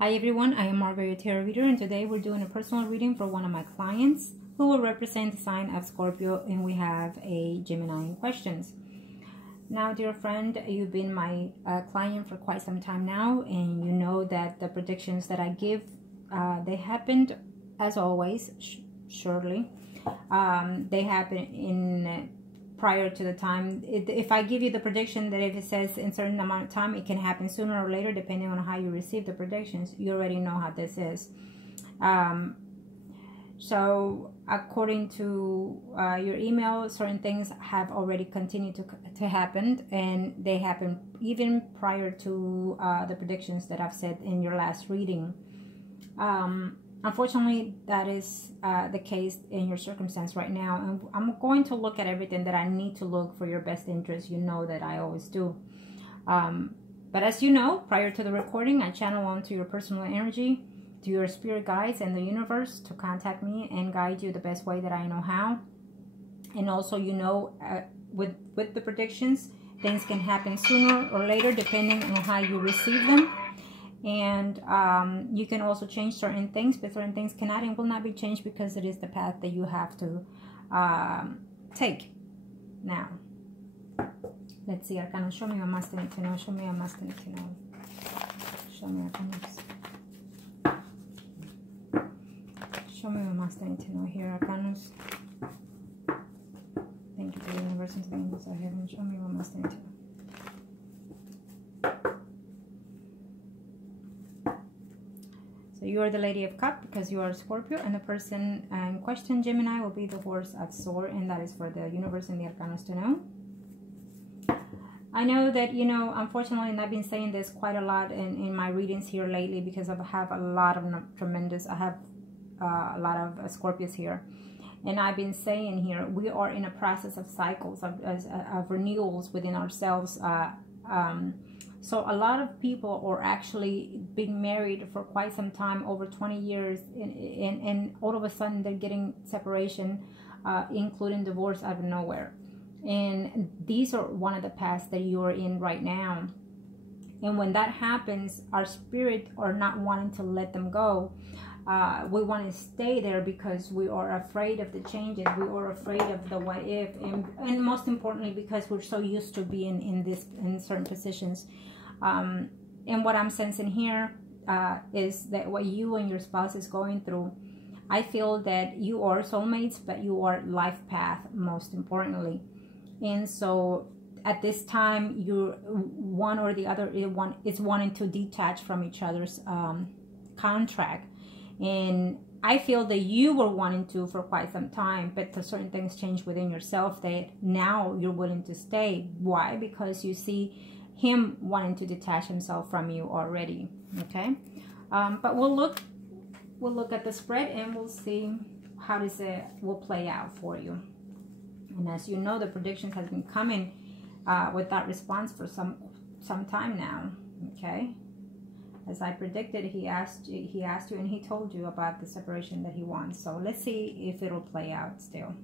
Hi everyone, I am Margourtarotreader, and today we're doing a personal reading for one of my clients who will represent the sign of Scorpio, and we have a Gemini in questions. Now, dear friend, you've been my client for quite some time now, and you know that the predictions that I give, they happened as always, surely. They happen in prior to the time. If I give you the prediction that if it says in a certain amount of time, it can happen sooner or later depending on how you receive the predictions. You already know how this is. So according to your email, certain things have already continued to happen, and they happen even prior to the predictions that I've said in your last reading. Unfortunately, that is the case in your circumstance right now. And I'm going to look at everything that I need to look for your best interest. You know that I always do. But as you know, prior to the recording, I channel onto your personal energy, to your spirit guides and the universe to contact me and guide you the best way that I know how. And also, you know, with the predictions, things can happen sooner or later depending on how you receive them. And you can also change certain things, but certain things cannot and will not be changed because it is the path that you have to take. Now, let's see, Arcana, show me what must I need to know, show me what must I need to know, show me Arcana, show me what must I need to know here, Arcanos. Thank you to the universe and to the angels of heaven, show me what must I need to know. So you are the Lady of Cups because you are Scorpio, and the person in question, Gemini, will be the Horse of Swords, and that is for the universe and the Arcanos to know. I know that, you know, unfortunately, and I've been saying this quite a lot in my readings here lately because I have a lot of a lot of Scorpios here. And I've been saying here, we are in a process of cycles, of renewals within ourselves. So a lot of people are actually being married for quite some time, over 20 years, and all of a sudden they're getting separation, including divorce out of nowhere. And these are one of the paths that you are in right now. And when that happens, our spirit are not wanting to let them go. We want to stay there because we are afraid of the changes. We are afraid of the what if, and most importantly, because we're so used to being in certain positions. And what I'm sensing here is that what you and your spouse is going through, I feel that you are soulmates, but you are life path, most importantly. And so at this time, you're one or the other is wanting to detach from each other's contract. And I feel that you were wanting to for quite some time, but certain things change within yourself that now you're willing to stay. Why? Because you see him wanting to detach himself from you already. Okay, but we'll look at the spread and we'll see how this will play out for you. And as you know, the predictions has been coming with that response for some time now. Okay. As I predicted, he asked you and he told you about the separation that he wants. So let's see if it'll play out still.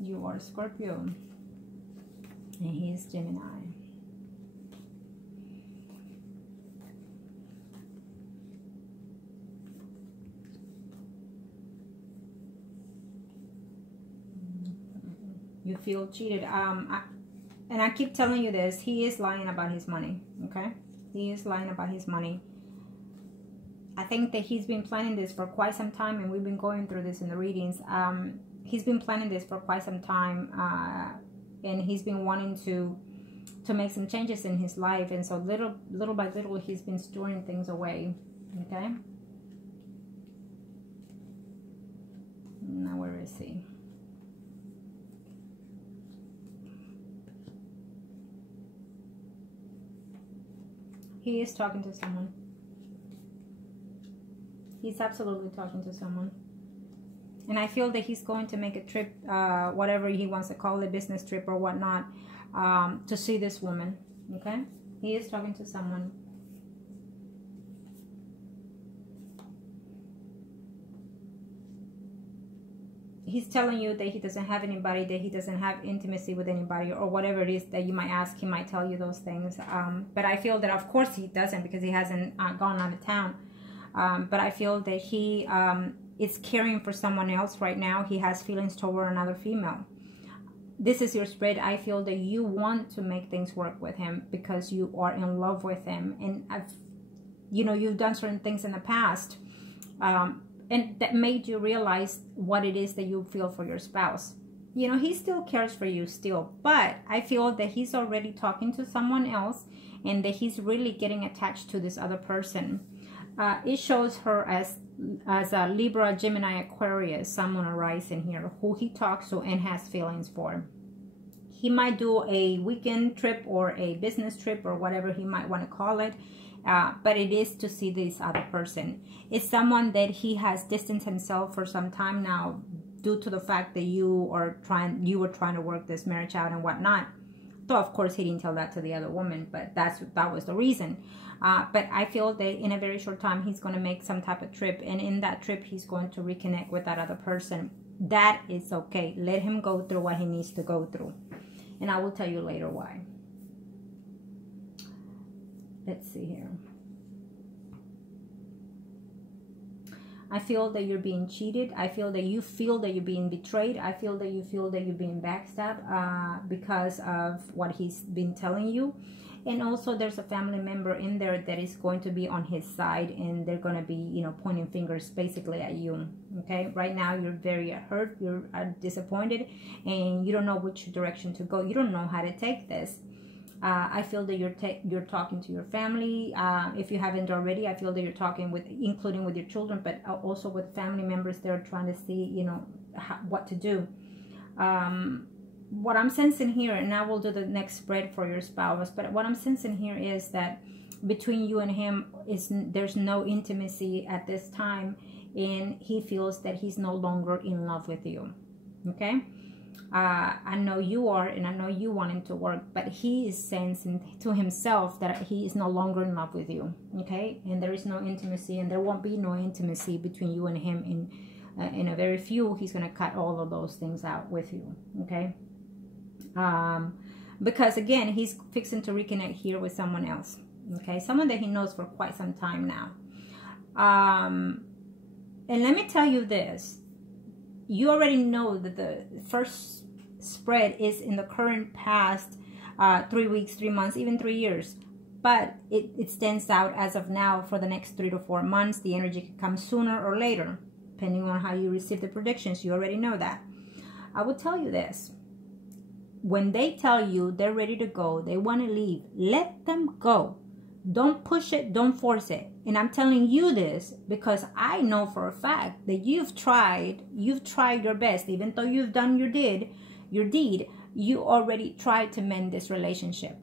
You are Scorpio, and he is Gemini. You feel cheated. And I keep telling you this, he is lying about his money, okay? He is lying about his money. I think that he's been planning this for quite some time, and we've been going through this in the readings. He's been planning this for quite some time, and he's been wanting to make some changes in his life. And so little by little, he's been storing things away, okay? Now, where is he? He is talking to someone. He's absolutely talking to someone. And I feel that he's going to make a trip, whatever he wants to call it, business trip or whatnot, to see this woman. Okay? He is talking to someone. he's telling you that he doesn't have anybody, that he doesn't have intimacy with anybody, or whatever it is that you might ask. He might tell you those things. But I feel that of course he doesn't, because he hasn't gone out of town. But I feel that he is caring for someone else right now. He has feelings toward another female. This is your spread. I feel that you want to make things work with him because you are in love with him. And you've done certain things in the past. And that made you realize what it is that you feel for your spouse. He still cares for you still, but I feel that he's already talking to someone else and that he's really getting attached to this other person. It shows her as a Libra, Gemini, Aquarius, Sun, Moon, or Rising here, who he talks to and has feelings for. He might do a weekend trip or a business trip or whatever he might want to call it. But it is to see this other person. It's someone that he has distanced himself for some time now due to the fact that you were trying to work this marriage out and whatnot. So of course he didn't tell that to the other woman, but that was the reason. But I feel that in a very short time he's going to make some type of trip, and in that trip he's going to reconnect with that other person. That is okay. Let him go through what he needs to go through, and I will tell you later why. Let's see here. I feel that you're being cheated. I feel that you feel that you're being betrayed. I feel that you feel that you're being backstabbed because of what he's been telling you. And also there's a family member in there that is going to be on his side, and they're going to be, pointing fingers basically at you. Okay, right now you're very hurt, you're disappointed, and you don't know which direction to go. You don't know how to take this. I feel that you're talking to your family. If you haven't already, I feel that you're talking including with your children, but also with family members. They're trying to see, what to do. What I'm sensing here, and I will do the next spread for your spouse, but what I'm sensing here is that between you and him there's no intimacy at this time, and he feels that he's no longer in love with you. Okay. I know you are, and I know you want him to work, but he is sensing to himself that he is no longer in love with you. Okay, and there is no intimacy, and there won't be no intimacy between you and him. In a very few, he's going to cut all of those things out with you. Okay, because again, he's fixing to reconnect here with someone else. Okay, someone that he knows for quite some time now. And let me tell you this. You already know that the first spread is in the current past 3 weeks, 3 months, even 3 years. But it stands out as of now for the next 3 to 4 months. The energy can come sooner or later, depending on how you receive the predictions. You already know that. I will tell you this. When they tell you they're ready to go, they want to leave, let them go. Don't push it, don't force it. And I'm telling you this because I know for a fact that you've tried your best. Even though you've done your deed, you already tried to mend this relationship.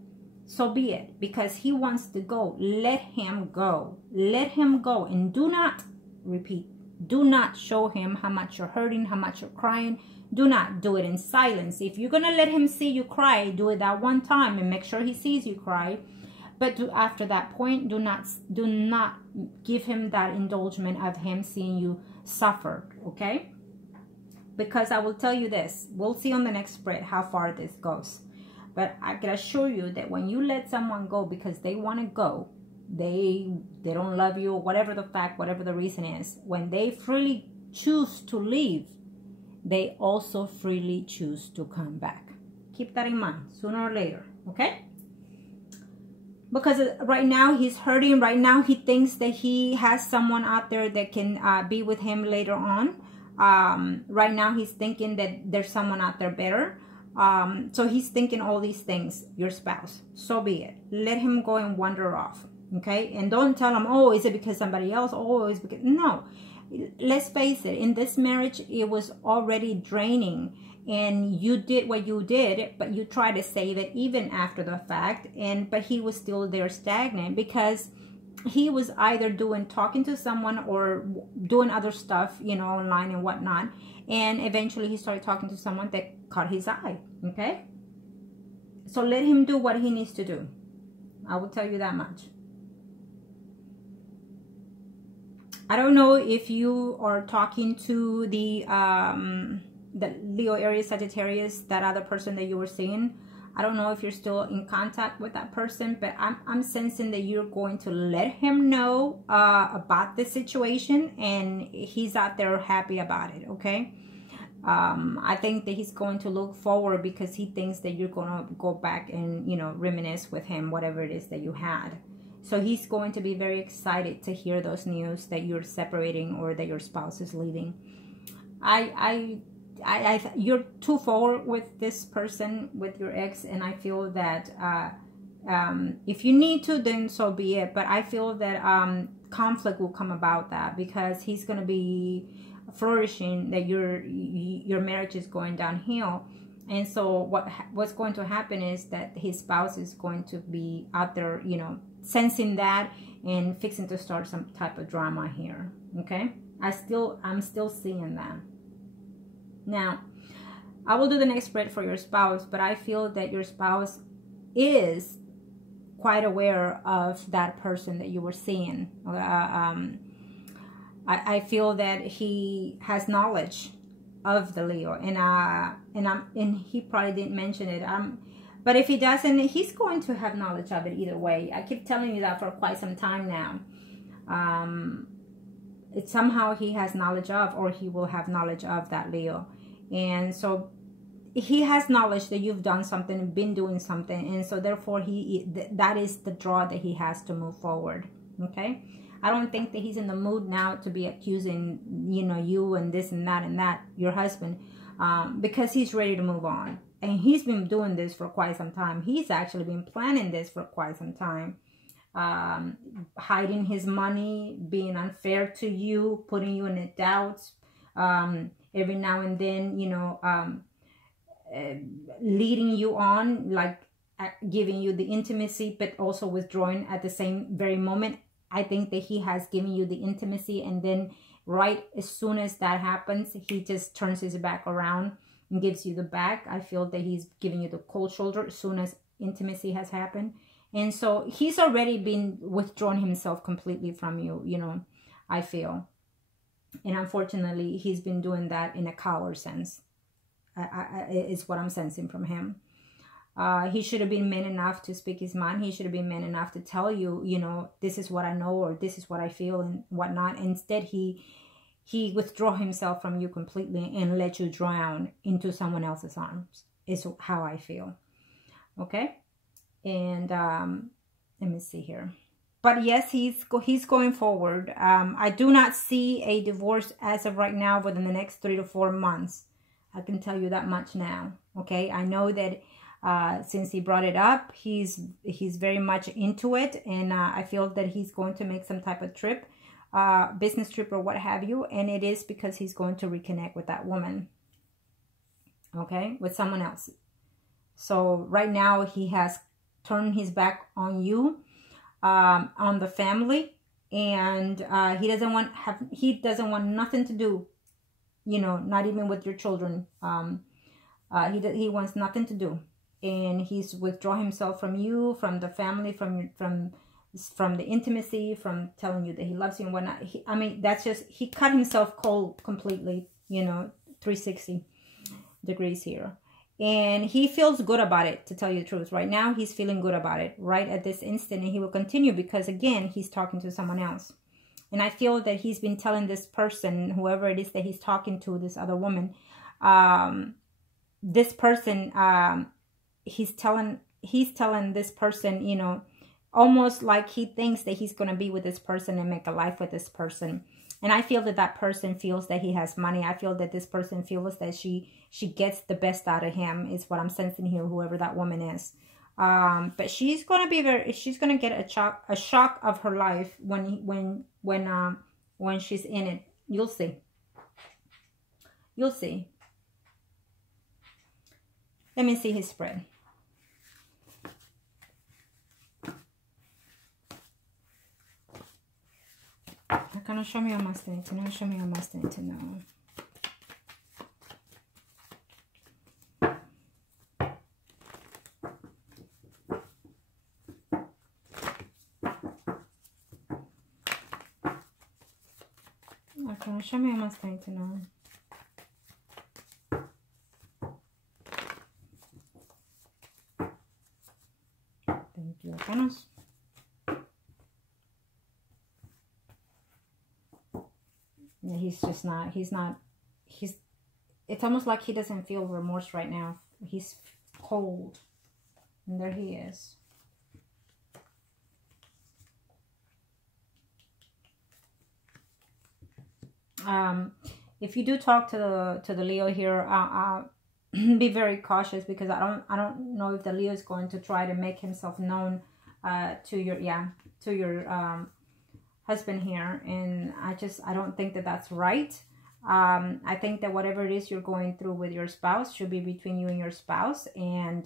So be it, because he wants to go. Let him go. Let him go. And do not, repeat, do not show him how much you're hurting, how much you're crying. Do not do it in silence. If you're going to let him see you cry, do it that one time and make sure he sees you cry. But after that point, do not give him that indulgence of him seeing you suffer, okay? Because I will tell you this. We'll see on the next spread how far this goes. But I can assure you that when you let someone go because they want to go, they don't love you, whatever the fact, whatever the reason is, when they freely choose to leave, they also freely choose to come back. Keep that in mind, sooner or later, okay? Because right now he's hurting. Right now he thinks that he has someone out there that can be with him later on. Right now he's thinking that there's someone out there better. So he's thinking all these things, your spouse. So be it. Let him go and wander off. Okay? And don't tell him, oh, is it because somebody else? Oh, it's because... No. Let's face it. In this marriage, it was already draining. And you did what you did, but you tried to save it even after the fact. But he was still there stagnant because he was either talking to someone or doing other stuff, online and whatnot. And eventually he started talking to someone that caught his eye. Okay? So let him do what he needs to do. I will tell you that much. I don't know if you are talking to the the Leo, Aries, Sagittarius, that other person that you were seeing. I don't know if you're still in contact with that person, but I'm sensing that you're going to let him know about the situation, and he's out there happy about it, okay? I think that he's going to look forward because he thinks that you're going to go back and, you know, reminisce with him, whatever it is that you had. So he's going to be very excited to hear those news that you're separating or that your spouse is leaving. You're too forward with this person, with your ex, and I feel that if you need to, then so be it. But I feel that conflict will come about that, because he's going to be flourishing, that your marriage is going downhill. And so what's going to happen is that his spouse is going to be out there, you know, sensing that and fixing to start some type of drama here. Okay, I'm still seeing that. Now, I will do the next spread for your spouse, but I feel that your spouse is quite aware of that person that you were seeing. I feel that he has knowledge of the Leo, and he probably didn't mention it. But if he doesn't, he's going to have knowledge of it either way. I keep telling you that for quite some time now. It's somehow he has knowledge of, or he will have knowledge of that Leo. And so he has knowledge that you've done something, been doing something, and so therefore that is the draw that he has to move forward. Okay, I don't think that he's in the mood now to be accusing, you know, you and this and that, your husband, because he's ready to move on. And he's been doing this for quite some time. He's actually been planning this for quite some time. Hiding his money, being unfair to you, putting you in a doubt, every now and then, you know, leading you on, like giving you the intimacy, but also withdrawing at the same very moment. I think that he has given you the intimacy, and then right as soon as that happens, he just turns his back around and gives you the back. I feel that he's giving you the cold shoulder as soon as intimacy has happened. And so he's already been withdrawn himself completely from you, you know, I feel. And unfortunately, he's been doing that in a coward sense. Is what I'm sensing from him. He should have been man enough to speak his mind. He should have been man enough to tell you, you know, this is what I know, or this is what I feel, and whatnot. Instead, he withdrew himself from you completely and let you drown into someone else's arms, is how I feel. Okay? And let me see here. But yes, he's going forward. I do not see a divorce as of right now within the next 3 to 4 months. I can tell you that much now. Okay? I know that since he brought it up, he's very much into it. And I feel that he's going to make some type of trip, business trip or what have you. And it is because he's going to reconnect with that woman. Okay? With someone else. So right now he has turned his back on you, on the family, and he doesn't want nothing to do, you know, not even with your children. He wants nothing to do, and he's withdraw himself from you, from the family, from the intimacy, from telling you that he loves you and whatnot. I mean, that's just, he cut himself cold completely, you know, 360 degrees here. And he feels good about it, to tell you the truth. Right now, he's feeling good about it right at this instant. And he will continue because, again, he's talking to someone else. And I feel that he's been telling this person, whoever it is that he's talking to, this other woman, this person, he's telling this person, you know, almost like he thinks that he's going to be with this person and make a life with this person. And I feel that that person feels that he has money. I feel that this person feels that she gets the best out of him, is what I'm sensing here, whoever that woman is. But she's going to be she's going to get a shock of her life when she's in it. You'll see. You'll see. Let me see his spread. Can you show me your masculine to know? Show me your masculine to know. Okay, show me your masculine to know. Arcanos. Yeah, he's just not, it's almost like he doesn't feel remorse right now. He's cold. And there he is. If you do talk to the Leo here, be very cautious, because I don't know if the Leo is going to try to make himself known to your husband here, and I don't think that that's right. I think that whatever it is you're going through with your spouse should be between you and your spouse, and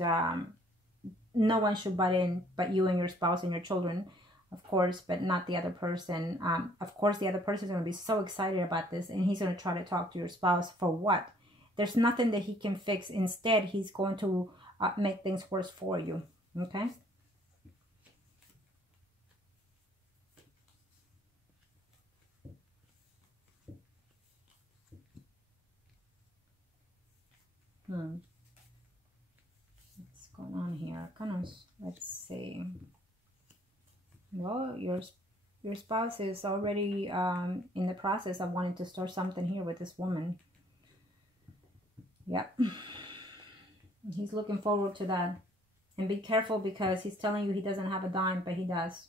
no one should butt in but you and your spouse and your children, of course, but not the other person. Of course, the other person is going to be so excited about this, and he's going to try to talk to your spouse for what? There's nothing that he can fix. Instead, he's going to make things worse for you, okay? What's going on here? Let's see. Well, your spouse is already in the process of wanting to start something here with this woman. Yep. He's looking forward to that. And be careful, because he's telling you he doesn't have a dime, but he does.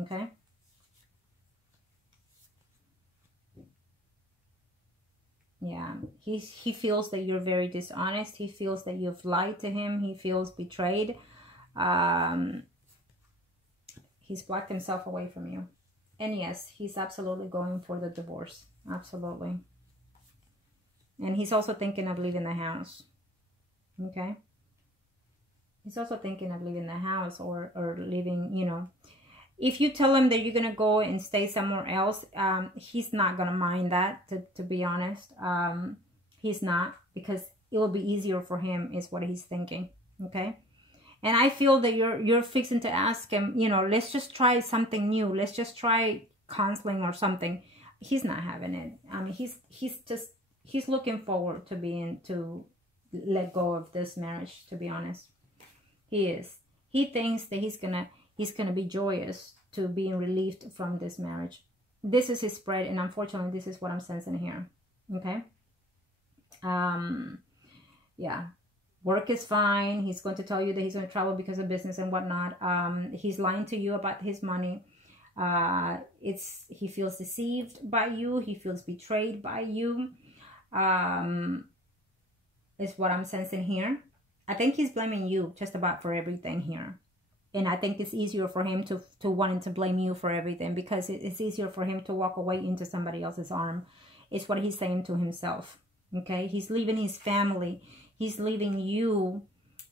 Okay? Yeah. He feels that you're very dishonest. He feels that you've lied to him. He feels betrayed. He's blocked himself away from you. And yes, he's absolutely going for the divorce. Absolutely. And he's also thinking of leaving the house. Okay? He's also thinking of leaving the house, or leaving, you know. If you tell him that you're going to go and stay somewhere else, he's not going to mind that, to be honest. He's not, because it will be easier for him, is what he's thinking. Okay? And I feel that you're fixing to ask him, you know, let's just try something new. Let's just try counseling or something. He's not having it. I mean, he's looking forward to let go of this marriage, to be honest. He is. He thinks that he's gonna be joyous to being relieved from this marriage. This is his spread, and unfortunately, this is what I'm sensing here. Okay? Yeah. Work is fine. He's going to tell you that he's going to travel because of business and whatnot. He's lying to you about his money. He feels deceived by you. He feels betrayed by you. Is what I'm sensing here. I think he's blaming you just about for everything here. And I think it's easier for him to wanting to blame you for everything, because it's easier for him to walk away into somebody else's arm. It's what he's saying to himself. Okay? He's leaving his family. He's leaving you.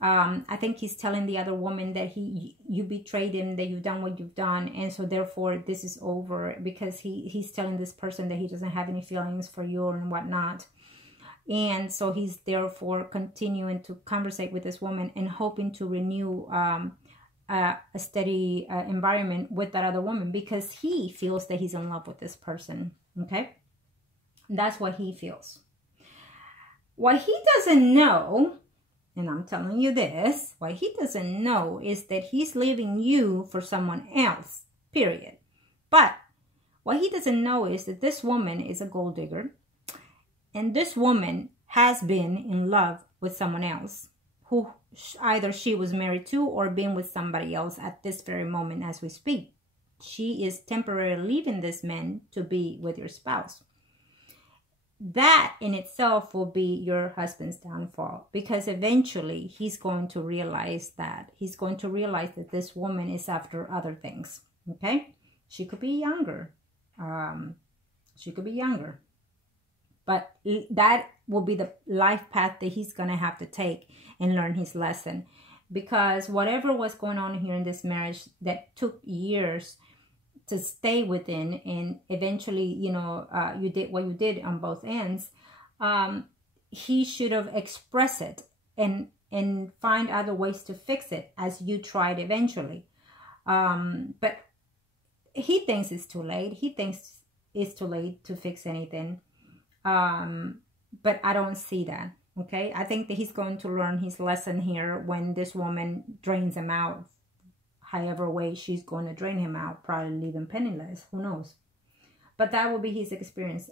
I think he's telling the other woman that you betrayed him, that you've done what you've done. And so therefore this is over, because he's telling this person that he doesn't have any feelings for you and whatnot. And so he's therefore continuing to conversate with this woman and hoping to renew a steady environment with that other woman, because he feels that he's in love with this person. Okay? That's what he feels. What he doesn't know, and I'm telling you this, what he doesn't know is that he's leaving you for someone else, period. But what he doesn't know is that this woman is a gold digger, and this woman has been in love with someone else, who either she was married to or been with somebody else at this very moment as we speak. She is temporarily leaving this man to be with your spouse. That in itself will be your husband's downfall, because eventually he's going to realize that. He's going to realize that this woman is after other things. Okay? She could be younger. She could be younger. But that will be the life path that he's going to have to take and learn his lesson. Because whatever was going on here in this marriage that took years to stay within, and eventually, you know, you did what you did on both ends, he should have expressed it and find other ways to fix it, as you tried eventually. But he thinks it's too late. He thinks it's too late to fix anything. But I don't see that. Okay? I think that he's going to learn his lesson here when this woman drains him out however way she's going to drain him out, probably leave him penniless. Who knows? But that will be his experience.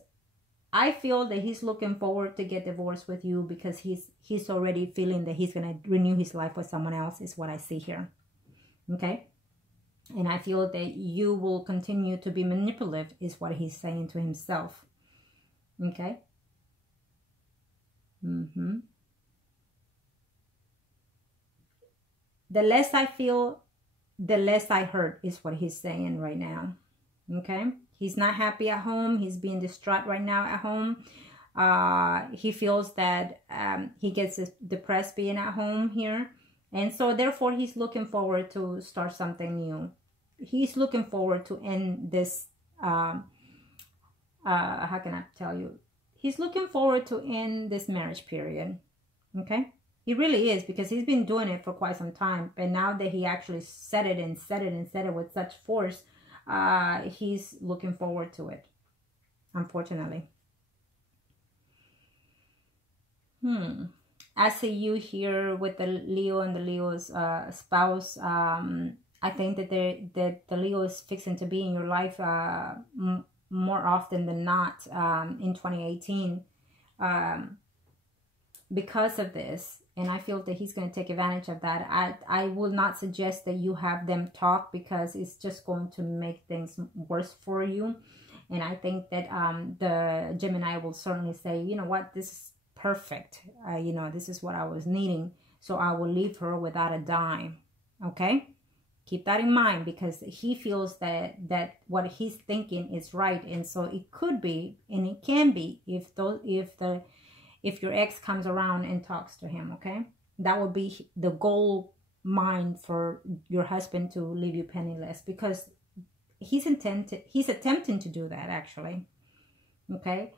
I feel that he's looking forward to get divorced with you because he's already feeling that he's going to renew his life with someone else, is what I see here. Okay? And I feel that you will continue to be manipulative, is what he's saying to himself. Okay? The less I feel, the less I hurt, is what he's saying right now. Okay? He's not happy at home. He's being distraught right now at home. He feels that he gets depressed being at home here. And so therefore, he's looking forward to start something new. He's looking forward to end this, how can I tell you? He's looking forward to end this marriage period. Okay? He really is, because he's been doing it for quite some time. And now that he actually said it and said it and said it with such force, he's looking forward to it, unfortunately. I see you here with the Leo and the Leo's spouse. I think that the Leo is fixing to be in your life more often than not in 2018 because of this. And I feel that he's going to take advantage of that. I will not suggest that you have them talk, because it's just going to make things worse for you. And I think that the Gemini will certainly say, you know what, this is perfect. You know, this is what I was needing. So I will leave her without a dime. Okay? Keep that in mind, because he feels that what he's thinking is right. And so it could be, and it can be, if your ex comes around and talks to him, okay? That would be the goal mind for your husband to leave you penniless, because he's attempting to do that, actually. Okay?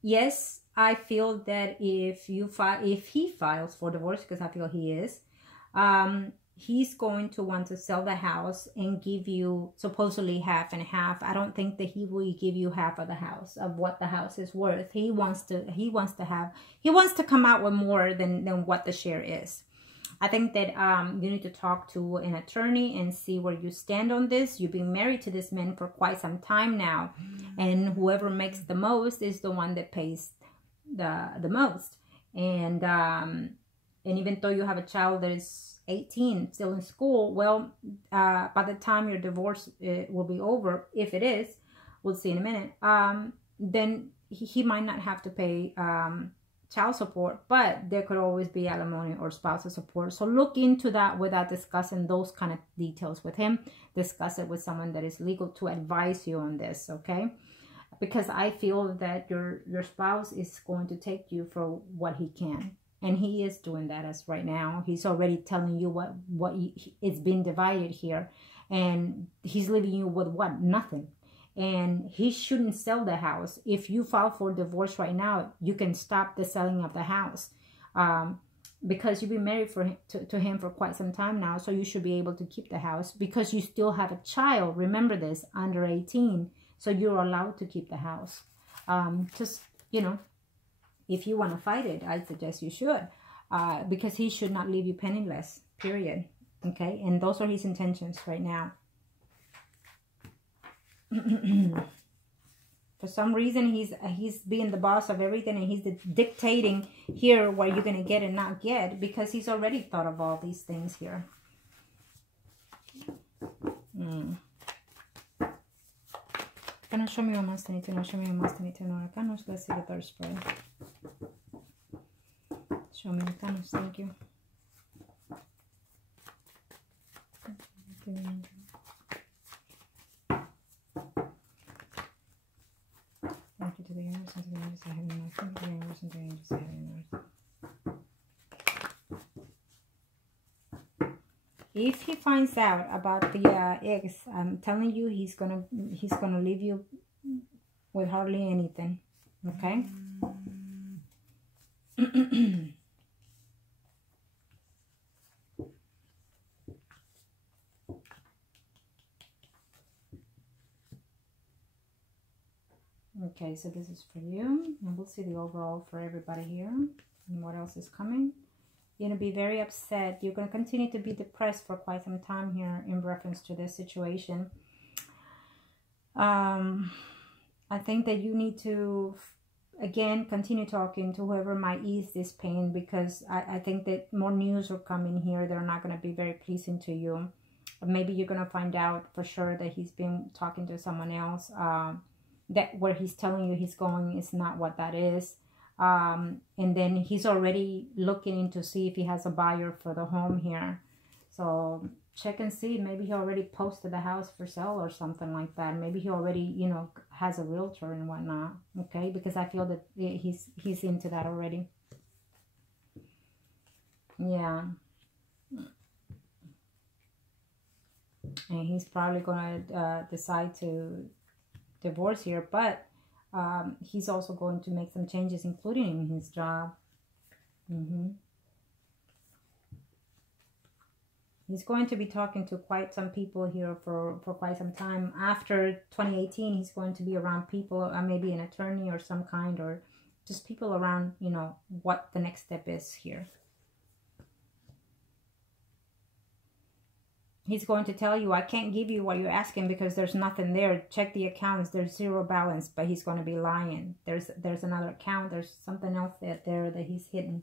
Yes, I feel that if he files for divorce, because I feel he is, he's going to want to sell the house and give you supposedly half and half. I don't think that he will give you half of the house, of what the house is worth. He wants to come out with more than what the share is. I think that you need to talk to an attorney and see where you stand on this. You've been married to this man for quite some time now, and whoever makes the most is the one that pays the most. And even though you have a child that is 18, still in school, well, by the time your divorce will be over, if it is, we'll see in a minute, then he might not have to pay child support, but there could always be alimony or spousal support. So look into that without discussing those kind of details with him. Discuss it with someone that is legal to advise you on this, okay? Because I feel that your spouse is going to take you for what he can. And he is doing that as right now. He's already telling you it's been divided here. And he's leaving you with what? Nothing. And he shouldn't sell the house. If you file for divorce right now, you can stop the selling of the house. Because you've been married to him for quite some time now. So you should be able to keep the house. Because you still have a child. Remember this, under 18. So you're allowed to keep the house. Just, you know, if you want to fight it, I suggest you should. Because he should not leave you penniless, period. Okay? And those are his intentions right now. For some reason, he's being the boss of everything, and he's dictating here what you're going to get and not get, because he's already thought of all these things here. Can show me what else I need to know? Show me what else I need to know. Arcanos, let's see the third spread. Show me Arcanos, thank you. Thank you to the universe and to the angels of heaven and earth. Thank you to the universe and to the angels of heaven and earth. If he finds out about the ex, I'm telling you, he's gonna leave you with hardly anything. Okay. Okay, so this is for you, and we'll see the overall for everybody here and what else is coming. You're going to be very upset. You're going to continue to be depressed for quite some time here in reference to this situation. I think that you need to, again, continue talking to whoever might ease this pain, because I think that more news are coming here. They're not going to be very pleasing to you. Maybe you're going to find out for sure that he's been talking to someone else. That where he's telling you he's going is not what that is. And then he's already looking to see if he has a buyer for the home here. So check and see. Maybe he already posted the house for sale or something like that. Maybe he already, you know, has a realtor and whatnot. Okay, because I feel that he's into that already. Yeah. And he's probably gonna decide to divorce here, but he's also going to make some changes, including in his job. He's going to be talking to quite some people here for quite some time. After 2018, he's going to be around people, maybe an attorney or some kind, or just people around, you know, what the next step is here. He's going to tell you, I can't give you what you're asking because there's nothing there. Check the accounts. There's zero balance, but he's going to be lying. There's another account. There's something else there that he's hidden.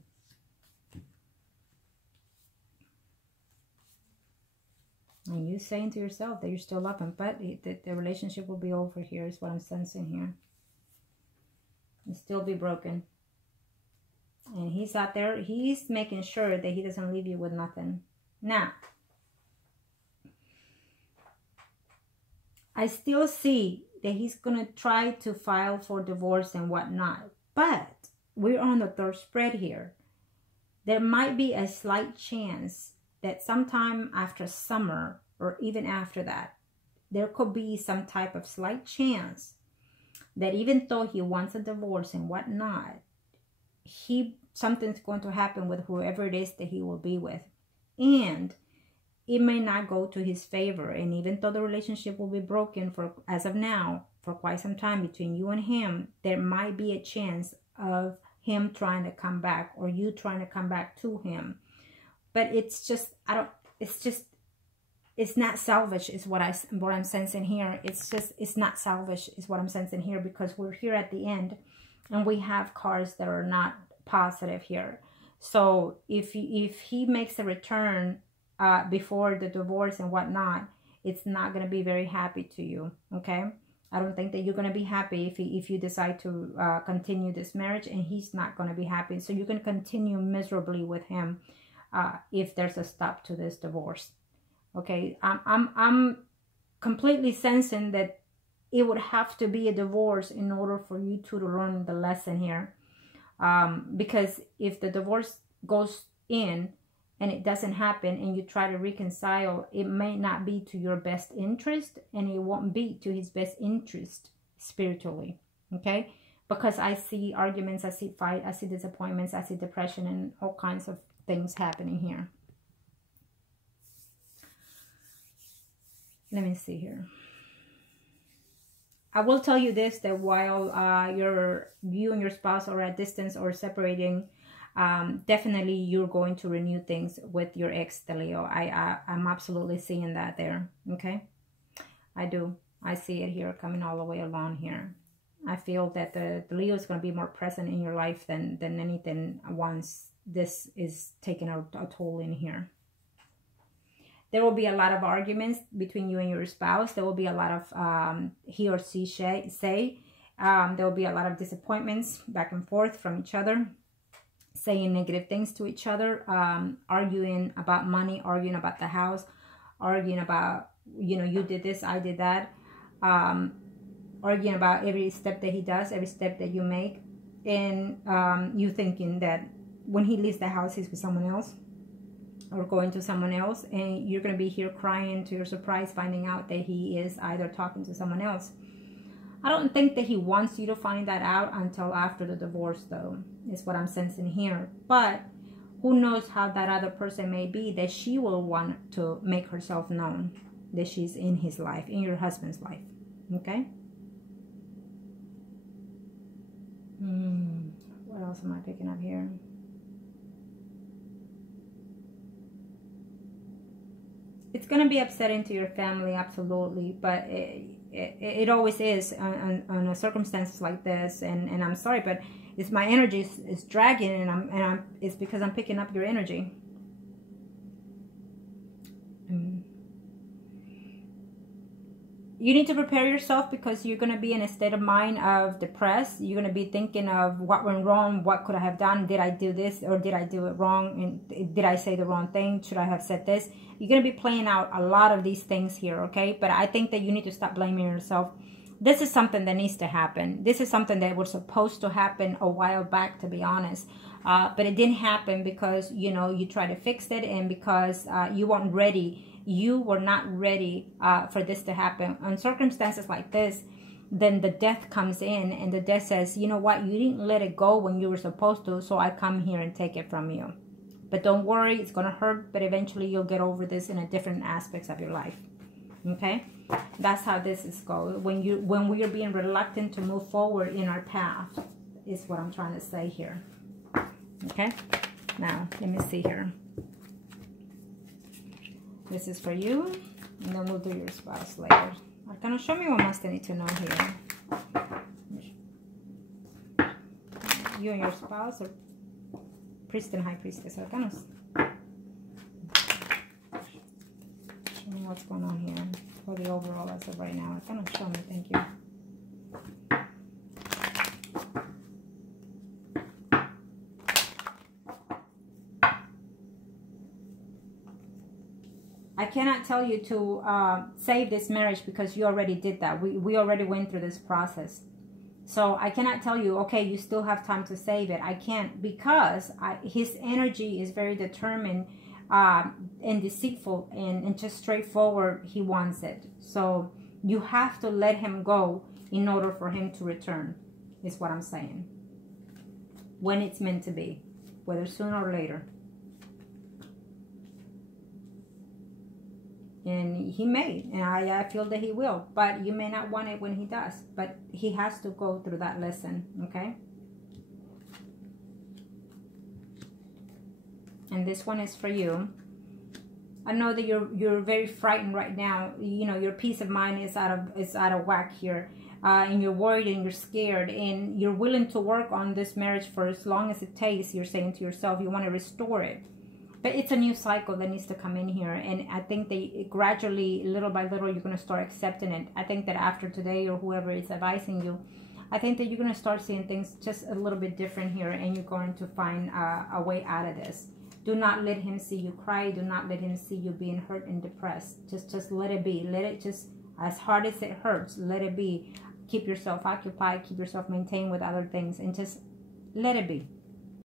And you saying to yourself that you're still loving, but the relationship will be over here is what I'm sensing here. It'll still be broken. And he's out there. He's making sure that he doesn't leave you with nothing. Now, I still see that he's going to try to file for divorce and whatnot. But we're on the third spread here. There might be a slight chance that sometime after summer or even after that, there could be some type of slight chance that even though he wants a divorce and whatnot, something's going to happen with whoever it is that he will be with. And it may not go to his favor. And even though the relationship will be broken as of now, for quite some time between you and him, there might be a chance of him trying to come back or you trying to come back to him. But it's just, it's not salvage is what I'm sensing here. It's not salvage is what I'm sensing here, because we're here at the end and we have cards that are not positive here. So if he makes a return before the divorce and whatnot, it's not going to be very happy to you. Okay, I don't think that you're going to be happy if you decide to continue this marriage, and he's not going to be happy. So you can continue miserably with him if there's a stop to this divorce. Okay, I'm completely sensing that it would have to be a divorce in order for you two to learn the lesson here. Because if the divorce goes in and it doesn't happen and you try to reconcile, it may not be to your best interest, and it won't be to his best interest spiritually. Okay, because I see arguments, I see fight, I see disappointments, I see depression, and all kinds of things happening here. Let me see here. I will tell you this, that while you and your spouse are at distance or separating, definitely you're going to renew things with your ex, the Leo. I'm absolutely seeing that there. Okay, I do. I see it here coming all the way along here. I feel that the Leo is going to be more present in your life than anything once this is taking a toll in here. There will be a lot of arguments between you and your spouse. There will be a lot of he or she say. There will be a lot of disappointments back and forth from each other, saying negative things to each other, arguing about money, arguing about the house, arguing about, you know, you did this, I did that, arguing about every step that he does, every step that you make, and you thinking that when he leaves the house, he's with someone else or going to someone else, and you're going to be here crying to your surprise, finding out that he is either talking to someone else. I don't think that he wants you to find that out until after the divorce, though, is what I'm sensing here. But who knows how that other person may be, that she will want to make herself known, that she's in his life, in your husband's life. Okay? What else am I picking up here? it's going to be upsetting to your family, absolutely, but it always is on a circumstances like this, and I'm sorry, but it's my energy is dragging, and it's because I'm picking up your energy. You need to prepare yourself, because you're going to be in a state of mind of depressed. You're going to be thinking of what went wrong, what could I have done, did I do this or did I do it wrong, and did I say the wrong thing, should I have said this. You're going to be playing out a lot of these things here, okay? But I think that you need to stop blaming yourself. This is something that needs to happen. This is something that was supposed to happen a while back, to be honest. But it didn't happen because, you know, you tried to fix it, and because you weren't ready. You were not ready for this to happen. On circumstances like this, then the death comes in, and the death says, you know what, you didn't let it go when you were supposed to, so I come here and take it from you. But don't worry, it's going to hurt, but eventually you'll get over this in a different aspects of your life. Okay? That's how this is going. When we are being reluctant to move forward in our path, is what I'm trying to say here. Okay? Now, let me see here. This is for you, and then we'll do your spouse later. Arcana, show me what must they need to know here. You and your spouse, or priest and high priestess. Arcana, show me what's going on here for the overall as of right now. Arcana, show me. Thank you. I cannot tell you to save this marriage, because you already did that. We already went through this process. So I cannot tell you, okay, you still have time to save it. I can't, because his energy is very determined and deceitful, and just straightforward. He wants it. So you have to let him go in order for him to return, is what I'm saying. When it's meant to be, whether sooner or later. And he may, and I feel that he will, but you may not want it when he does. But he has to go through that lesson, okay? And this one is for you. I know that you're very frightened right now. You know, your peace of mind is out of whack here, and you're worried and you're scared, and you're willing to work on this marriage for as long as it takes. You're saying to yourself, you want to restore it. But it's a new cycle that needs to come in here. And I think that gradually, little by little, you're going to start accepting it. I think that after today, or whoever is advising you, I think that you're going to start seeing things just a little bit different here. And you're going to find a way out of this. Do not let him see you cry. Do not let him see you being hurt and depressed. Just let it be. Let it just, as hard as it hurts, let it be. Keep yourself occupied. Keep yourself maintained with other things. And just let it be.